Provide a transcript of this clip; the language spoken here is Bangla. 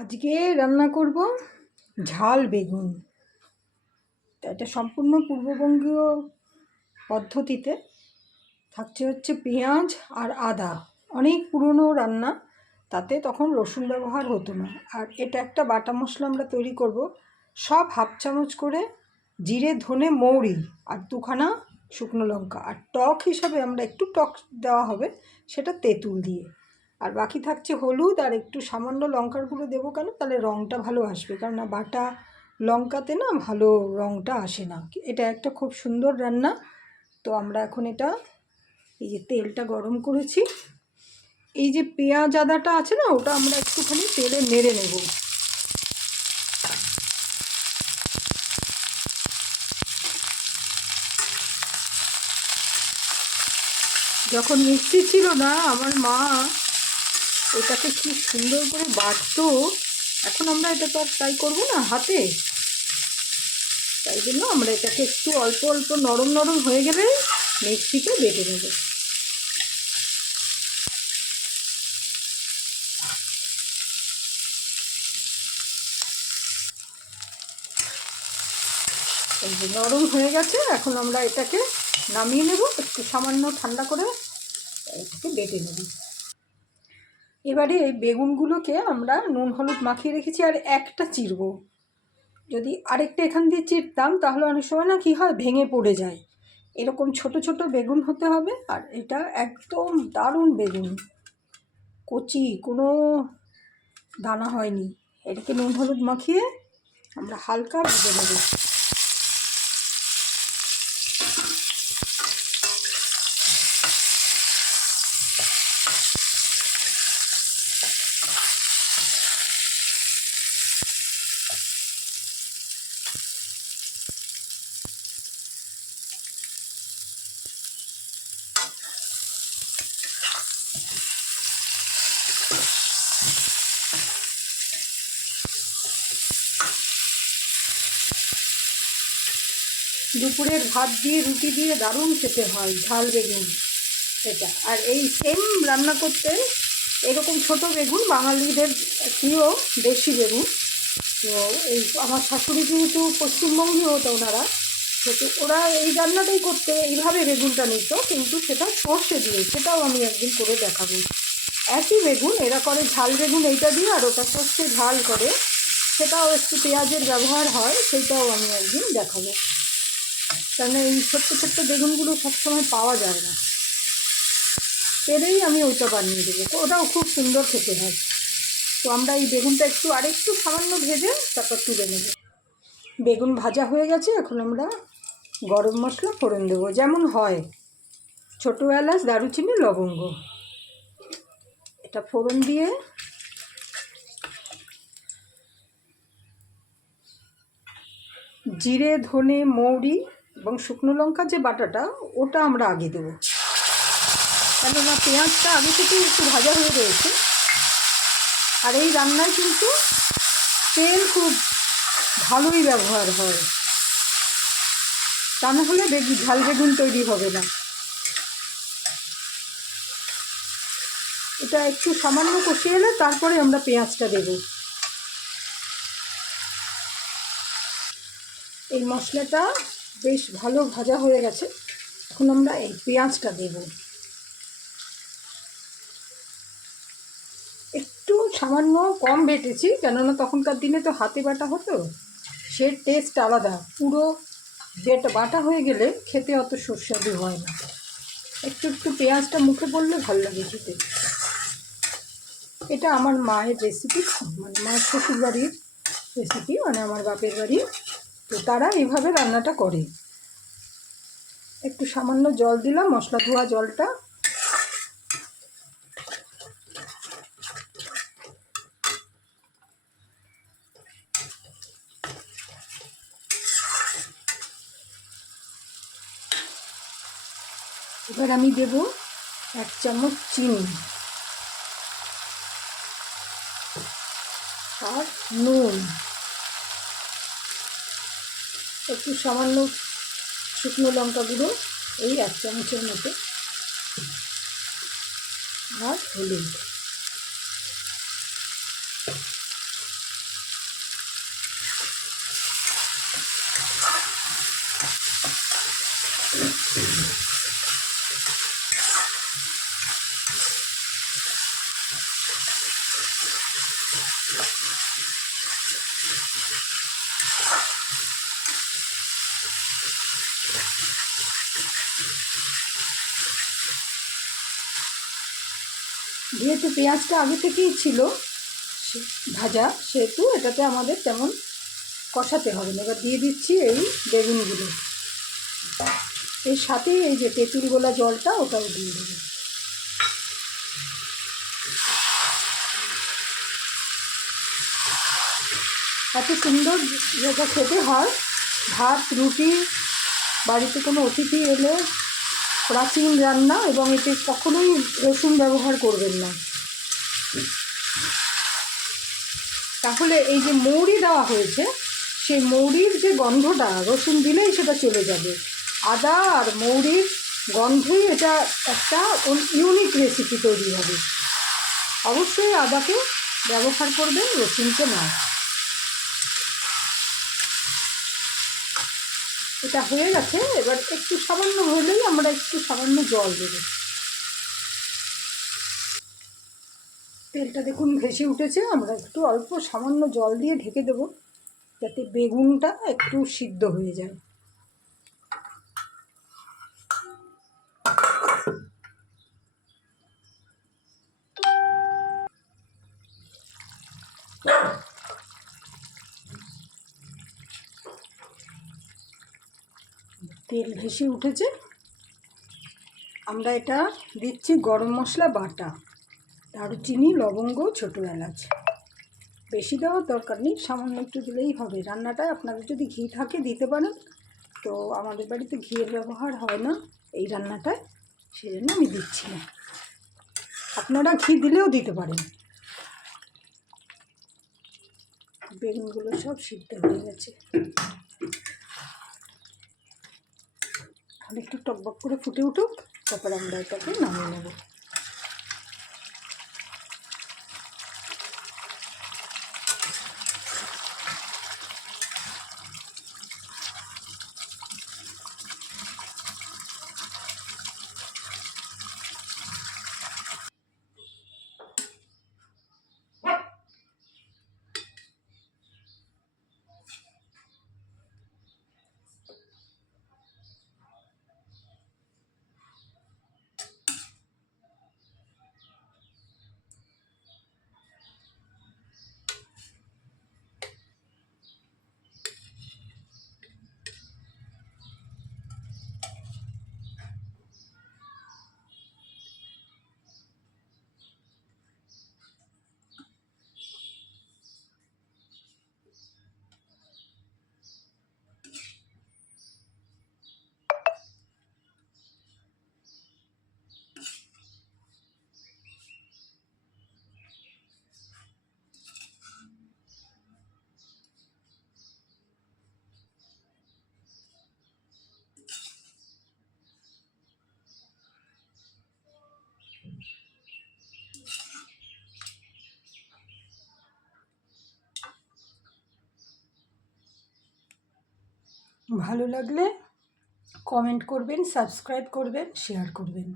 আজকে রান্না করব ঝাল বেগুন। এটা সম্পূর্ণ পূর্ববঙ্গীয় পদ্ধতিতে থাকছে পেঁয়াজ আর আদা। অনেক পুরনো রান্না, তাতে তখন রসুন ব্যবহার হতো না। আর এটা একটা বাটা মশলা আমরা তৈরি করব। সব হাফ চামচ করে জিরে, ধনে, মৌরি আর দুখানা শুকনো লঙ্কা। আর টক হিসাবে আমরা একটু টক দেওয়া হবে, সেটা তেঁতুল দিয়ে। আর বাকি থাকছে হলুদ আর একটু সামান্য লঙ্কার গুঁড়ো দেবো। কেন? তাহলে রঙটা ভালো আসবে, কারণ না বাটা লঙ্কাতে না ভালো রঙটা আসে না। এটা একটা খুব সুন্দর রান্না। তো আমরা এখন এটা, এই যে তেলটা গরম করেছি, এই যে পেঁয়াজ আদাটা আছে না, ওটা আমরা একটুখানি তেলে নেড়ে নেব। যখন মিক্সি ছিল না, আমার মা এটাকে কি সুন্দর করে বাটতো। এখন আমরা এটা তো আর ট্রাই করবো না হাতে, তাই জন্য আমরা এটাকে একটু অল্প অল্প নরম নরম হয়ে গেলে মিক্সিতে বেটে নেব। এই যে নরম হয়ে গেছে, এখন আমরা এটাকে নামিয়ে নেব, একটু সামান্য ঠান্ডা করে এটাকে বেটে নেব। এবারে এই বেগুনগুলোকে আমরা নুন হলুদ মাখিয়ে রেখেছি, আর একটা চিরবো। যদি আরেকটা এখান দিয়ে চিরতাম তাহলে অনেক সময় না কি হয়, ভেঙে পড়ে যায়। এরকম ছোট ছোট বেগুন হতে হবে। আর এটা একদম দারুণ বেগুন, কচি, কোনো দানা হয়নি। এটাকে নুন হলুদ মাখিয়ে আমরা হালকা ভেজে নেব। দুপুরের ভাত দিয়ে রুটি দিয়ে দারুণ খেতে হয় ঝাল বেগুন এটা। আর এই সেম রান্না করতে এরকম ছোট বেগুন বাঙালিদের প্রিয়, দেশি বেগুন। তো এই আমার শাশুড়ি যেহেতু পশ্চিমবঙ্গীয়, তো ওনারা সেহেতু ওরা এই রান্নাটাই করতে এইভাবে বেগুনটা নিত, কিন্তু সেটা সর্ষে দিয়ে। সেটাও আমি একদিন করে দেখাবো। একই বেগুন এরা করে ঝাল বেগুন এইটা দিয়ে, আর ওটা সর্ষে ঝাল করে, সেটাও একটু পেঁয়াজের ব্যবহার হয়, সেটাও আমি একদিন দেখাবো। কারণ এই ছোট্ট ছোট্ট বেগুনগুলো সবসময় পাওয়া যায় না, পেলেই আমি ওইটা বানিয়ে দেবো। ওটাও খুব সুন্দর খেতে হয়। তো আমরা এই বেগুনটা একটু আরেকটু সামান্য ভেজে তারপর তুলে নেব। বেগুন ভাজা হয়ে গেছে, এখন আমরা গরম মশলা ফোড়ন দেবো। যেমন হয়, ছোটো এলাচ, দারুচিনি, লবঙ্গ, এটা ফোড়ন দিয়ে জিরে, ধনে, মৌরি এবং শুকনো লঙ্কা যে বাটাটা, ওটা আমরা আগে দেবো। কেননা পেঁয়াজটা আগে থেকেই একটু ভাজা হয়ে রয়েছে। আর এই রান্নায় কিন্তু তেল খুব ভালোই ব্যবহার হয়, তা না হলে ঝাল বেগুন তৈরি হবে না। এটা একটু সামান্য কষিয়ে এলে তারপরে আমরা পেঁয়াজটা দেব। এই মশলাটা বেশ ভালো ভাজা হয়ে গেছে, এখন আমরা এই পেঁয়াজটা দেব। একটু সামান্য কম বেটেছি, কেননা তখনকার দিনে তো হাতে বাটা হতো, সে টেস্ট আলাদা। পুরো বাটা হয়ে গেলে খেতে অত সুস্বাদু হয় না। একটু একটু পেঁয়াজটা মুখে পড়লে ভালো লাগে খেতে। এটা আমার মায়ের রেসিপি, মানে মায়ের শ্বশুর বাড়ির রেসিপি, মানে আমার বাপের বাড়ি। তো তারা এইভাবে রান্নাটা করে। একটু সামান্য জল দিলাম, মশলা ধোয়া জলটা। এবার আমি দেব 1 চামচ চিনি আর নুন, একটু সামান্য শুকনো লঙ্কা গুঁড়ো, এই 1 চামচের মতো, আর হলুদ। যেহেতু পেঁয়াজটা আগে থেকেই ছিল ভাজা, সেহেতু এটাতে আমাদের তেমন কষাতে হবে না। এবার দিয়ে দিচ্ছি এই বেগুনগুলো, এর সাথেই এই যে তেঁতুল গোলা জলটা ওটাও দিয়ে দেবো। এত সুন্দর যেটা খেতে হয়, ভাত রুটি, বাড়িতে কোনো অতিথি এলে প্রাচীন রান্না, এবং এতে কখনোই রসুন ব্যবহার করবেন না। তাহলে এই যে মৌরি দেওয়া হয়েছে, সেই মৌরির যে গন্ধটা রসুন দিলেই সেটা চলে যাবে। আদা আর মৌরির গন্ধেই এটা একটা ইউনিক রেসিপি তৈরি হবে। অবশ্যই আদাকে ব্যবহার করবেন, রসুনকে না। এটা হয়ে গেছে, এবার একটু সামান্য হলেই আমরা একটু সামান্য জল দেবো। তেলটা দেখুন ভেসে উঠেছে, আমরা একটু অল্প সামান্য জল দিয়ে ঢেকে দেবো, যাতে বেগুনটা একটু সিদ্ধ হয়ে যায়। তেল ভেসে উঠেছে, আমরা এটা দিচ্ছি গরম মশলা বাটা, দারুচিনি, লবঙ্গ, ছোটো এলাচ। বেশি দেওয়ার দরকার নেই, সামান্য একটু দিলেই হবে। রান্নাটায় আপনাদের যদি ঘি থাকে দিতে পারেন, তো আমাদের বাড়িতে ঘিয়ের ব্যবহার হয় না এই রান্নাটায়, সেই জন্য আমি দিচ্ছি না। আপনারা ঘি দিলেও দিতে পারেন। বেগুনগুলো সব সিদ্ধ হয়ে গেছে, আর একটু টকবক করে ফুটে উঠুক, তারপর আমরা এটাকে নামিয়ে নেব। ভালো লাগলে কমেন্ট করবেন, সাবস্ক্রাইব করবেন, শেয়ার করবেন।